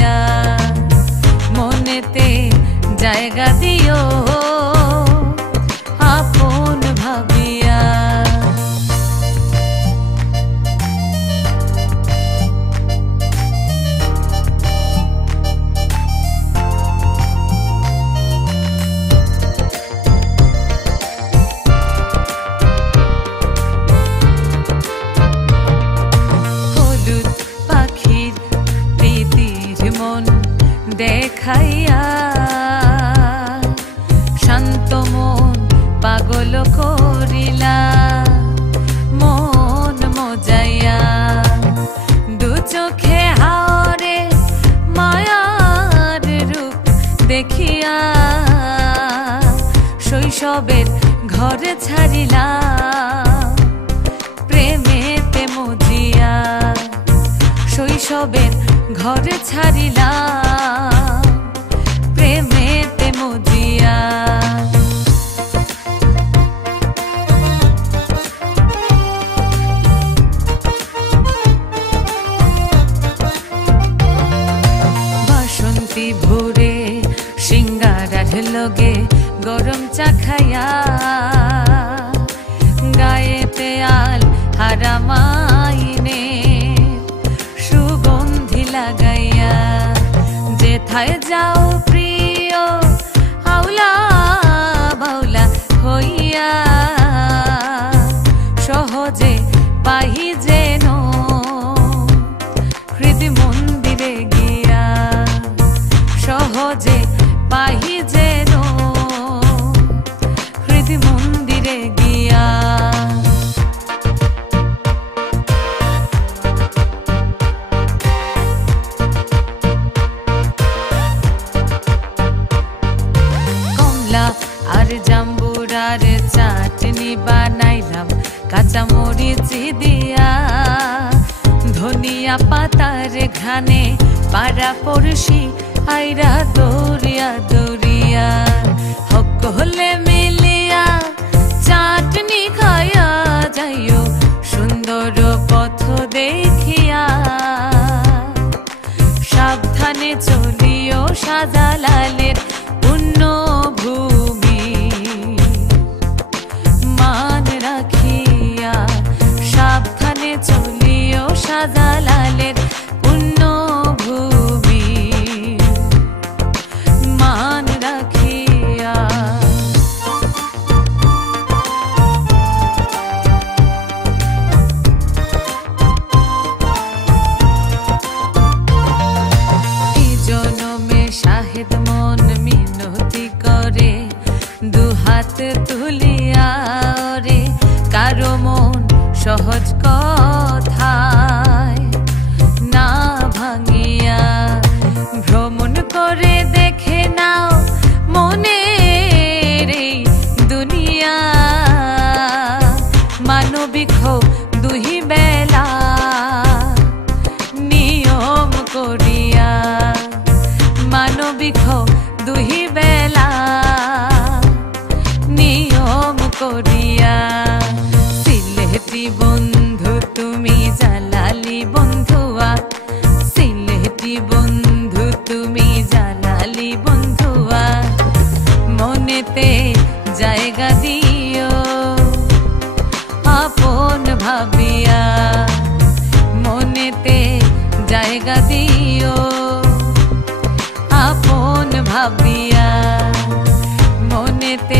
ভাবিয়া মনেতে জায়গা দিও আপন ভাবিয়া। দেখাইয়া শান্ত মন পাগল করিলা মন মজাইয়া দু চোখে হাওরে মায়ার রূপ দেখিয়া শৈশবের ঘর ছাড়িলা প্রেমেতে মজিয়া শৈশবের ঘর ছাড়িলা প্রেমেতে মজিয়া। বাসন্তী ভোরে সিঙ্গারার লগে গরম চা খাইয়া গায়ে পেয়াল হারামাইনে লাগাইয়া যেথায় যাও প্রিয় হাওলা বাউলা হইয়া সহজে পাহি যেন হৃদ মন্দিরে গিয়া সহজে পাহি যেন হৃদ মন্দিরে গিয়া। আর জাম্বুরার চাটনি বানাইলাম কাঁচা মরিচ দিয়া ধনিয়া পাতার ঘ্রাণে পাড়া পড়শি আইরা দৌড়িয়া দৌড়িয়া হক হলে মিলিয়া চাটনি খাইয়া যাইও সুন্দর পথ দেখিয়া সাবধানে চলিও শাহজালালের পুণ্য ভূমি মান রাখিয়া সাবধানে চলিও শাহজালালের পুণ্য ভূমি মান রাখিয়া। এই জনমে শাহেদ মন মিনতি করে দুহাত তুলিয়া রে কারো মন সহজ কথায় না ভাঙিয়া ভ্রমণ করে দেখে নাও মনের এই দুনিয়া মানবিক হোক দুই বেলা নিয়ম করিয়া মানবিক হোক দুই বেলা নিয়ম করিয়া। সিলেটি বন্ধু তুমি জালালি বন্ধুয়া সিলেটি বন্ধু তুমি জালালি বন্ধুয়া মনেতে জায়গা দিও আপন ভাবিয়া মনেতে জায়গা দিও আপন ভাবিয়া মনেতে